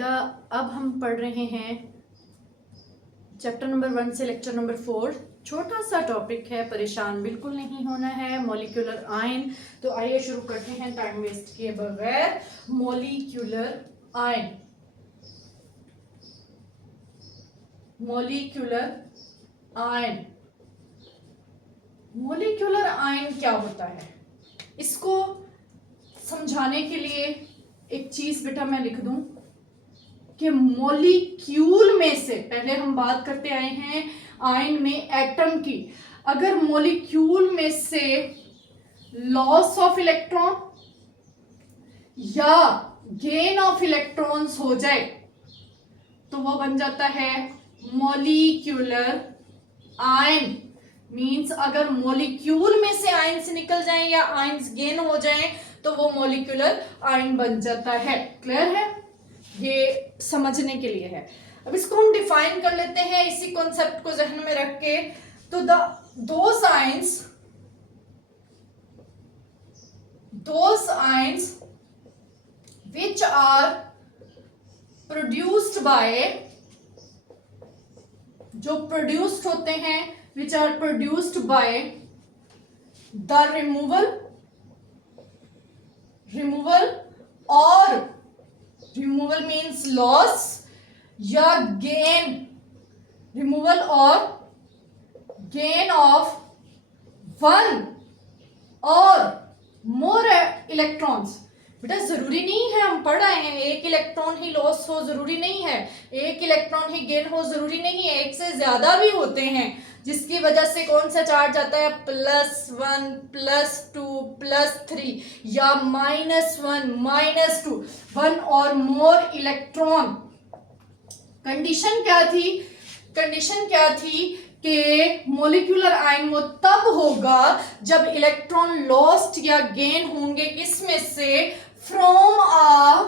बेटा अब हम पढ़ रहे हैं चैप्टर नंबर 1 से लेक्चर नंबर 4। छोटा सा टॉपिक है, परेशान बिल्कुल नहीं होना है। Molecular ion. तो आइए शुरू करते हैं टाइम वेस्ट किए बगैर। Molecular ion, molecular ion, molecular ion क्या होता है? इसको समझाने के लिए एक चीज बेटा मैं लिख दूं कि मॉलिक्यूल में से, पहले हम बात करते आए हैं आयन में एटम की। अगर मॉलिक्यूल में से लॉस ऑफ इलेक्ट्रॉन या गेन ऑफ इलेक्ट्रॉन्स हो जाए तो वो बन जाता है मॉलिक्यूलर आयन। मींस अगर मॉलिक्यूल में से आयंस निकल जाएं या आयंस गेन हो जाएं तो वो मॉलिक्यूलर आयन बन जाता है। क्लियर है? ये समझने के लिए है। अब इसको हम डिफाइन कर लेते हैं इसी कॉन्सेप्ट को जहन में रख के। तो those ions which are produced by, जो प्रोड्यूस्ड होते हैं, which are produced by the removal or removal means loss या gain, removal or gain of one or more electrons। बेटा जरूरी नहीं है, हम पढ़ आए हैं एक इलेक्ट्रॉन ही लॉस हो जरूरी नहीं है, एक इलेक्ट्रॉन ही गेन हो जरूरी नहीं है, एक से ज्यादा भी होते हैं जिसकी वजह से कौन सा चार्ज आता है +1 +2 +3 या -1 -2, वन और मोर इलेक्ट्रॉन। कंडीशन क्या थी कि मॉलिक्यूलर आयन वो तब होगा जब इलेक्ट्रॉन लॉस्ट या गेन होंगे किसमें से? From a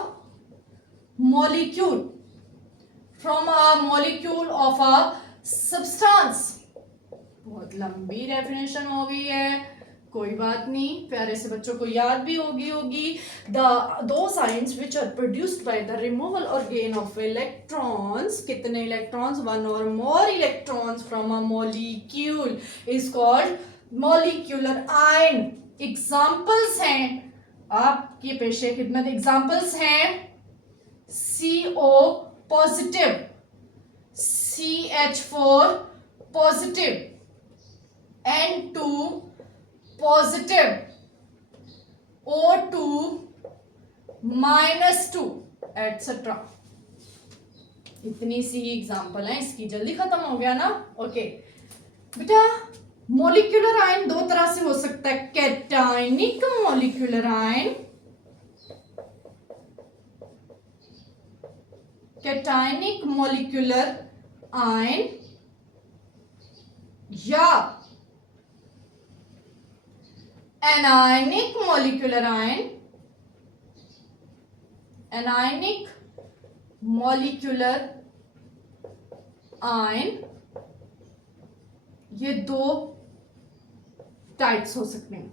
molecule of a substance. बहुत लंबी डेफिनेशन हो गई है, कोई बात नहीं, प्यारे से बच्चों को याद भी होगी। those ions which are produced by the removal or gain of electrons, कितने इलेक्ट्रॉन्स? वन और मोर electrons from a molecule is called molecular ion. Examples हैं आपके पेशे खिदमत, एग्जांपल्स हैं CO positive, CH4 positive, N2 positive, O2 -2 etcetera. इतनी सी ही example है इसकी, जल्दी खत्म हो गया ना? ओके बेटा, मॉलिक्यूलर आयन दो तरह से हो सकता है। Cationic molecular ion, cationic molecular ion या anionic molecular ion, anionic molecular ion, ये दो टाइप्स हो सकते हैं,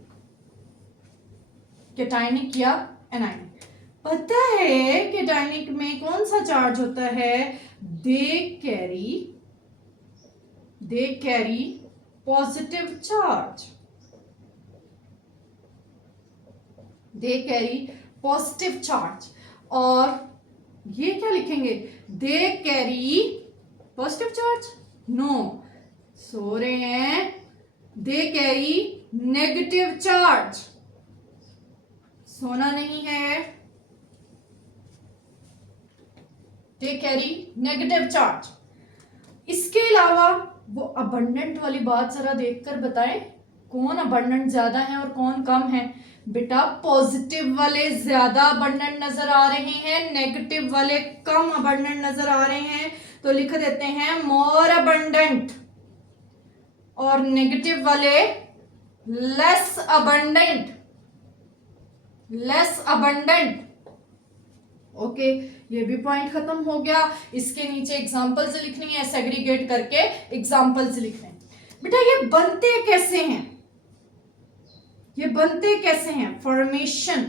कैटायनिक या एनायनिक। पता है कैटायनिक में कौन सा चार्ज होता है? They carry positive charge, they carry positive charge. और ये क्या लिखेंगे? They carry positive charge? No, सो रहे हैं। दे कैरी नेगेटिव चार्ज, सोना नहीं है। They carry negative charge. इसके अलावा वो अबंडेंट वाली बात जरा देखकर बताएं, कौन अबंडेंट ज्यादा है और कौन कम है? बेटा पॉजिटिव वाले ज्यादा अबंडेंट नजर आ रहे हैं, नेगेटिव वाले कम अबंडेंट नजर आ रहे हैं। तो लिख देते हैं मोर अबंडेंट, और नेगेटिव वाले less abundant, less abundant. Okay, ये भी पॉइंट खत्म हो गया। इसके नीचे एग्जांपल्स लिखनी है, सेग्रीगेट करके एग्जांपल्स लिखने हैं। बेटा ये बनते कैसे हैं? ये बनते कैसे हैं? फॉर्मेशन,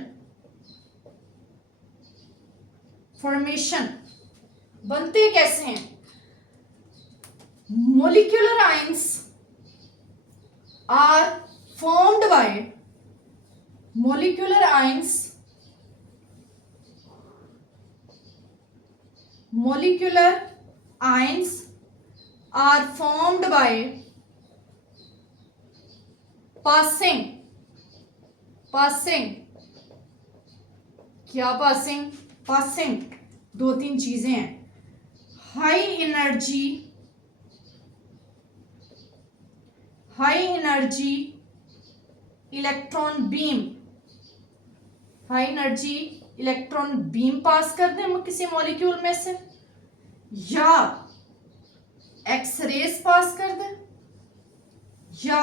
बनते कैसे हैं? molecular ions are formed by molecular ions are formed by passing क्या passing दो तीन चीजें हैं, हाई एनर्जी इलेक्ट्रॉन बीम पास कर दें किसी मॉलिक्यूल में से, या एक्स रेस पास कर दें, या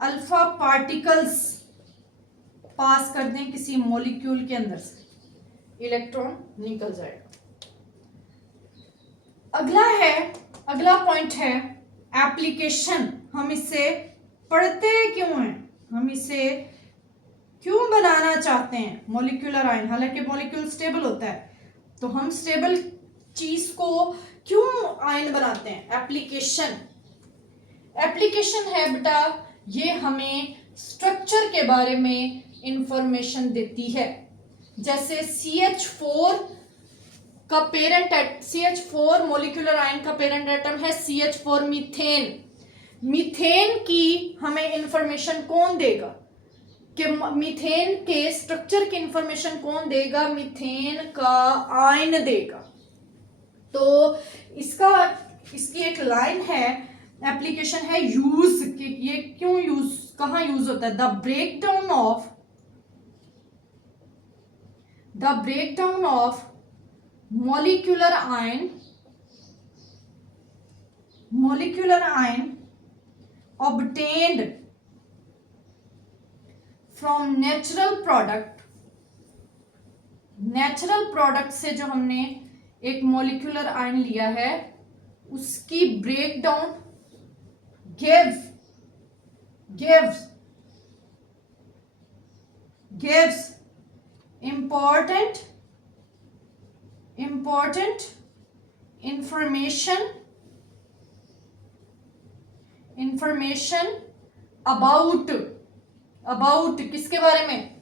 अल्फा पार्टिकल्स पास कर दें किसी मॉलिक्यूल के अंदर से, इलेक्ट्रॉन निकल जाएगा। अगला पॉइंट है एप्लीकेशन। हम इसे पढ़ते क्यों हैं, हम इसे क्यों बनाना चाहते हैं मॉलिक्यूलर आयन? हालांकि मॉलिक्यूल स्टेबल होता है, तो हम स्टेबल चीज को क्यों आयन बनाते हैं? एप्लीकेशन है बेटा, ये हमें स्ट्रक्चर के बारे में इंफॉर्मेशन देती है। जैसे CH4 का पेरेंट, CH4 मॉलिक्यूलर आयन का पेरेंट एटम है CH4 मीथेन की हमें इंफॉर्मेशन कौन देगा, कि मीथेन के स्ट्रक्चर की इंफॉर्मेशन कौन देगा? मीथेन का आयन देगा। तो इसकी एक लाइन है, एप्लीकेशन है यूज, कि ये क्यों यूज, कहां यूज होता है? The breakdown of molecular ion obtained from natural product से जो हमने एक molecular ion लिया है, उसकी breakdown gives important information about किसके बारे में?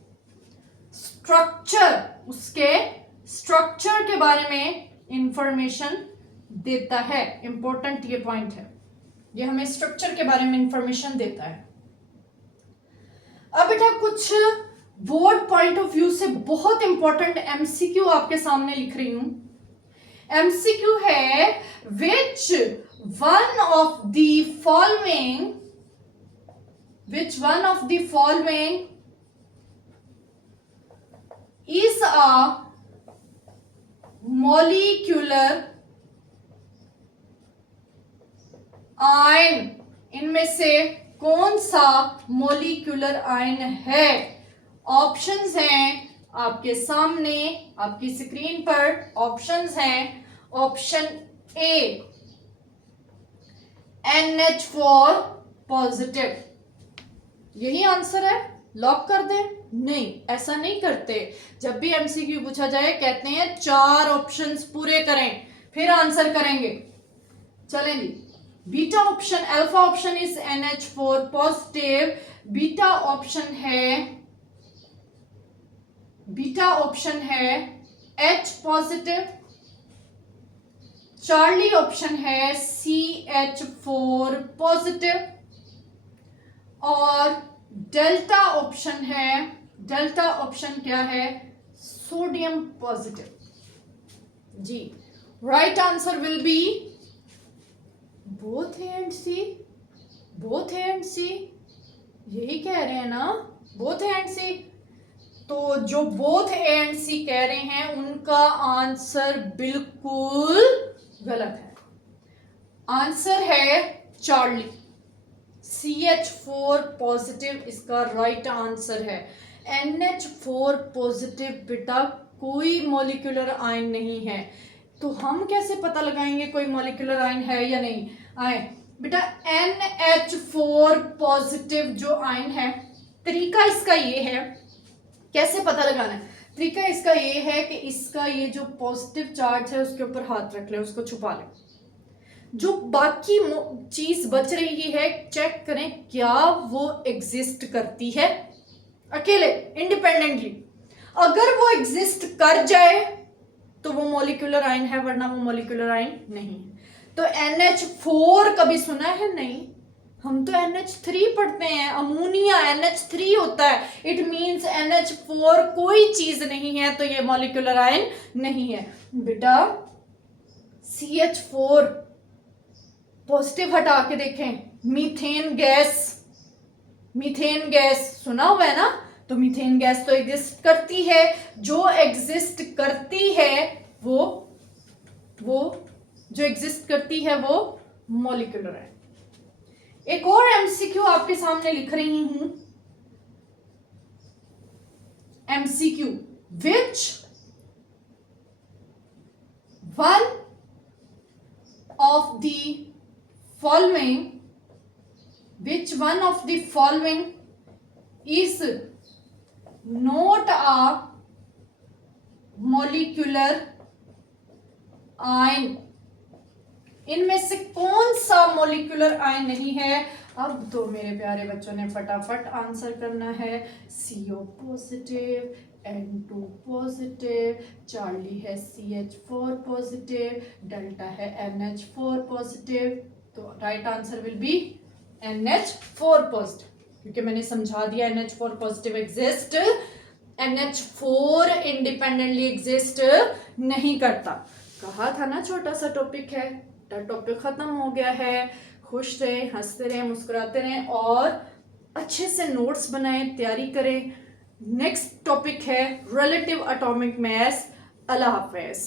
स्ट्रक्चर, उसके स्ट्रक्चर के बारे में इंफॉर्मेशन देता है। इंपॉर्टेंट ये पॉइंट है, ये हमें स्ट्रक्चर के बारे में इंफॉर्मेशन देता है। अब बेटा कुछ बोर्ड पॉइंट ऑफ व्यू से बहुत इंपॉर्टेंट एमसीक्यू आपके सामने लिख रही हूं। एमसीक्यू है, which one of the following is a molecular ion? इनमें से कौन सा मोलिक्यूलर आयन है? ऑप्शंस हैं आपके सामने, आपकी स्क्रीन पर ऑप्शंस हैं। ऑप्शन ए NH4 पॉजिटिव, यही आंसर है, लॉक कर दें? नहीं, ऐसा नहीं करते। जब भी एमसीक्यू पूछा जाए कहते हैं 4 ऑप्शंस पूरे करें फिर आंसर करेंगे। चलें जी, beta option, alpha option is NH4 positive, beta option है H पॉजिटिव, चार्ली ऑप्शन है CH4 पॉजिटिव, और डेल्टा ऑप्शन क्या है? Sodium positive. जी, right answer will be both A and C. यही कह रहे हैं ना, बोथ ए एंड सी। तो जो बोथ ए एंड सी कह रहे हैं उनका आंसर बिल्कुल गलत है। आंसर है चार्ली, CH4 पॉजिटिव इसका राइट आंसर है। NH4 पॉजिटिव बेटा कोई मॉलिक्यूलर आयन नहीं है, तो हम कैसे पता लगाएंगे कोई मॉलिक्यूलर आयन है या नहीं? आए बेटा, NH4 पॉजिटिव जो आयन है, तरीका इसका ये है, कैसे पता लगाना है? तरीका इसका ये है कि इसका ये जो पॉजिटिव चार्ज है उसके ऊपर हाथ रख लें, उसको छुपा लें। जो बाकी चीज बच रही है चेक करें क्या वो एग्जिस्ट करती है अकेले, इंडिपेंडेंटली। अगर वो एग्जिस्ट कर जाए तो वो मॉलिक्यूलर आयन है, वरना वो मॉलिक्यूलर आयन नहीं है। तो NH4 कभी सुना है? नहीं, हम तो NH3 पढ़ते हैं, अमोनिया NH3 होता है। इट मींस NH4 कोई चीज नहीं है, तो ये मॉलिक्यूलर आयन नहीं है। बेटा CH4 पॉजिटिव हटा के देखें, मीथेन गैस, मीथेन गैस सुना हुआ है ना? तो मीथेन गैस तो एग्जिस्ट करती है। जो एग्जिस्ट करती है वो जो एग्जिस्ट करती है वो मॉलिक्यूलर है। एक और एमसीक्यू आपके सामने लिख रही हूं, MCQ, which one of the following is not a molecular ion? इनमें से कौन सा मॉलिक्यूलर आयन नहीं है? अब तो मेरे प्यारे बच्चों ने फटाफट आंसर करना है। CO positive, N2 positive, Charlie है CH4 पॉजिटिव, डेल्टा है NH4 पॉजिटिव। तो right answer will B NH4 positive, क्योंकि मैंने समझा दिया NH4 positive exist, NH4 independently exist नहीं करता। कहा था ना छोटा सा टॉपिक है, टॉपिक खत्म हो गया है। खुश रहें, हंसते रहें, मुस्कुराते रहें और अच्छे से नोट्स बनाएं, तैयारी करें। नेक्स्ट टॉपिक है रिलेटिव एटॉमिक मास। अल्लाह हाफिज।